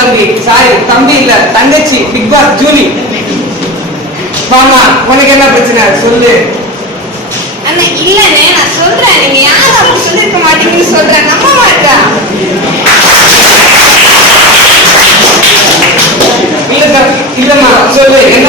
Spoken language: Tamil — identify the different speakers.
Speaker 1: தம்பி சாரி தம்பி இல்ல தங்கச்சி பிக் பாஸ் ஜூலி. மாமா உனக்கு என்ன பிரச்சனை? சொல்லு.
Speaker 2: அண்ணா இல்லனே நான் சொல்றேன். நீங்க யாரும் அப்படி சொல்லிருக்க மாட்டீங்கன்னு சொல்றேன். நம்ப மாட்டா
Speaker 1: இல்ல இல்லம்மா சொல்லு என்ன